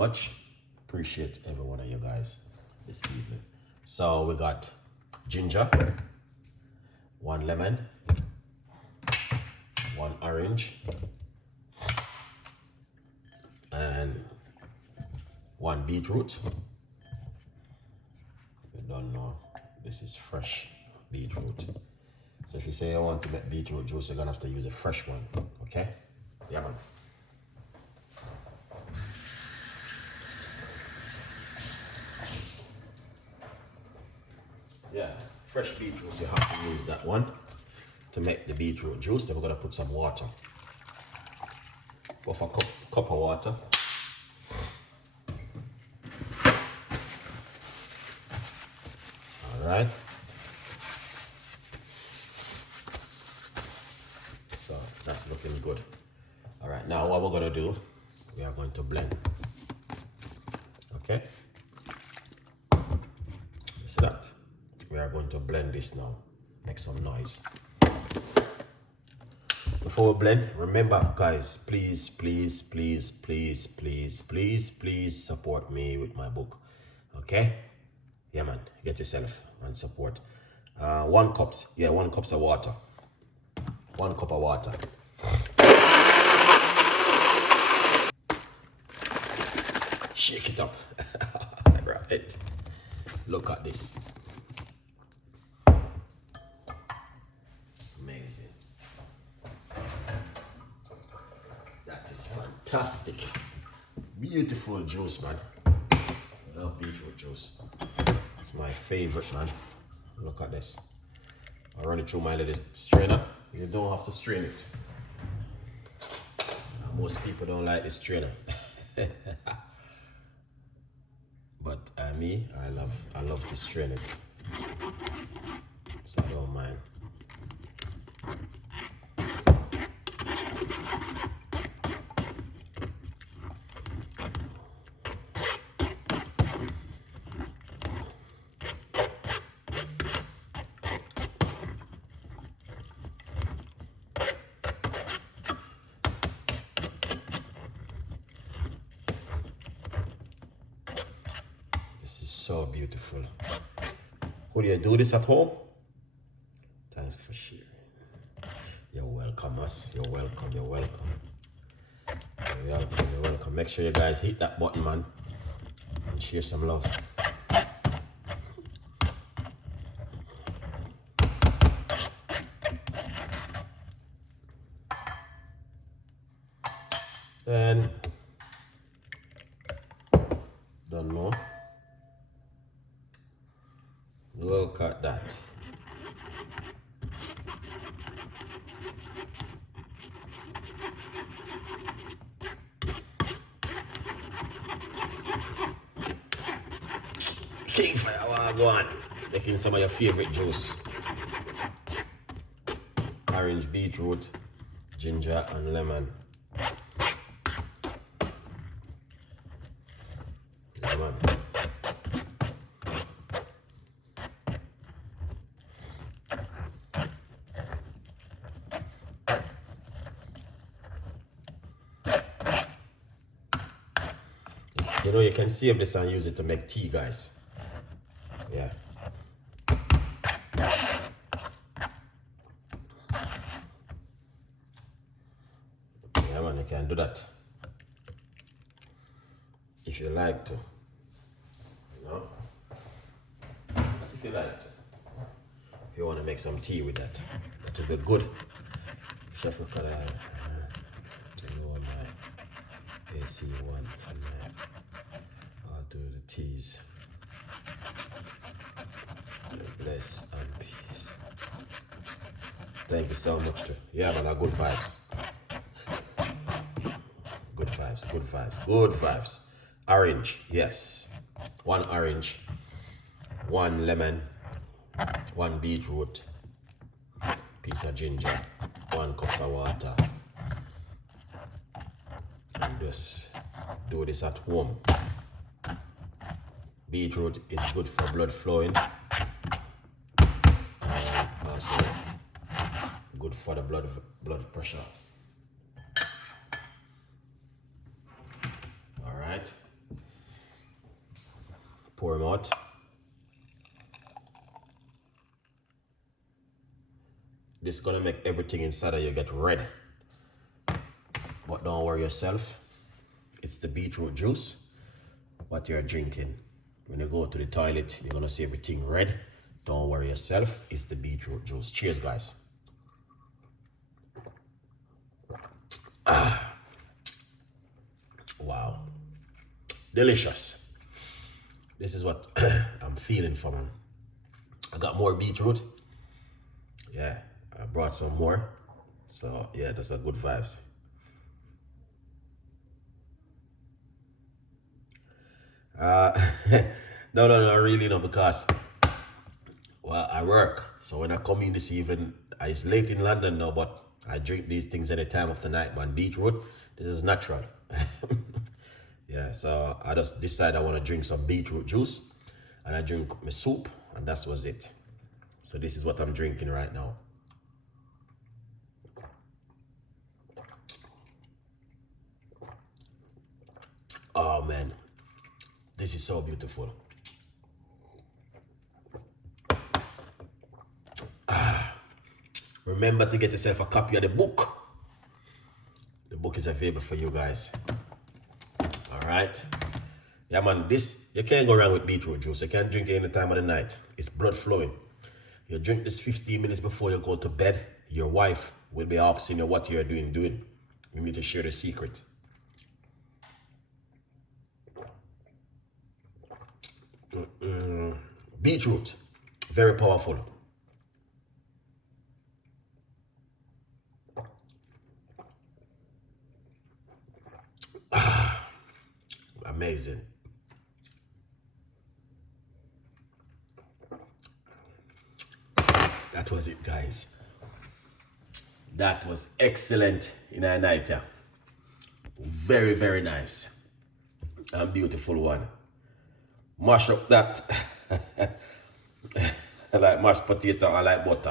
much. Appreciate every one of you guys this evening. So we got ginger, 1 lemon, 1 orange, and 1 beetroot. You don't know, this is fresh beetroot. So if you say you want to make beetroot juice, you're gonna have to use a fresh one, okay? Yeah, man. Yeah, fresh beetroot, you have to use that one to make the beetroot juice. Then we're gonna put some water. Half a cup of water. All right. So that's looking good. All right, now what we're gonna do, we are going to blend. Okay. See that? We are going to blend this now. Make some noise. Before we blend, remember guys, please support me with my book. Okay? Yeah man, get yourself and support. 1 cup of water. 1 cup of water. Shake it up. Right. Look at this. Amazing. That is fantastic. Beautiful juice, man. I love beetroot juice. It's my favorite, man. Look at this. I run it through my little strainer. You don't have to strain it. Most people don't like this strainer. But me, I love to strain it. So I don't mind. This is so beautiful. Would you do this at home? Thanks for sharing. You're welcome, us. You're welcome. You're welcome. You're welcome. You're welcome. Make sure you guys hit that button, man, and share some love. Then, don't know. Look at that. King Fire, go on. Making some of your favorite juice. Orange, beetroot, ginger, and lemon. Lemon. You know, you can save this and use it to make tea, guys. Yeah. Yeah, man, you can do that if you like to. You know? But if you like to. If you want to make some tea with that, that will be good. Chef Ricardo, to know my AC1 for now. I'll do the teas. Bless and peace. Thank you so much too. Yeah, man, good vibes. Good vibes, good vibes, good vibes. Orange, yes. 1 orange, 1 lemon, 1 beetroot, piece of ginger, 1 cup of water. And just do this at home. Beetroot is good for blood flowing. Also good for the blood pressure. All right. Pour them out. This is gonna make everything inside of you get red. But don't worry yourself. It's the beetroot juice, what you're drinking. When you go to the toilet, you're gonna see everything red. Don't worry yourself. It's the beetroot juice. Cheers, guys. Wow. Delicious. This is what I'm feeling for, man. I got more beetroot. Yeah, I brought some more. So yeah, that's a good vibes. No, really no, because well, I work. So when I come in this evening, it's late in London now, but I drink these things any time of the night, man. Beetroot, this is natural. Yeah, so I just decided I want to drink some beetroot juice, and I drink my soup, and that was it. So this is what I'm drinking right now. Oh man, this is so beautiful. Remember to get yourself a copy of the book. The book is available for you guys. All right. Yeah, man, this, you can't go wrong with beetroot juice. You can drink it any time of the night. It's blood flowing. You drink this 15 minutes before you go to bed. Your wife will be asking you what you're doing. You need to share the secret. Beetroot, very powerful. Amazing. That was it, guys. That was excellent in a night. Yeah. Very, very nice and beautiful one. Mash up that. I like mashed potato, I like butter.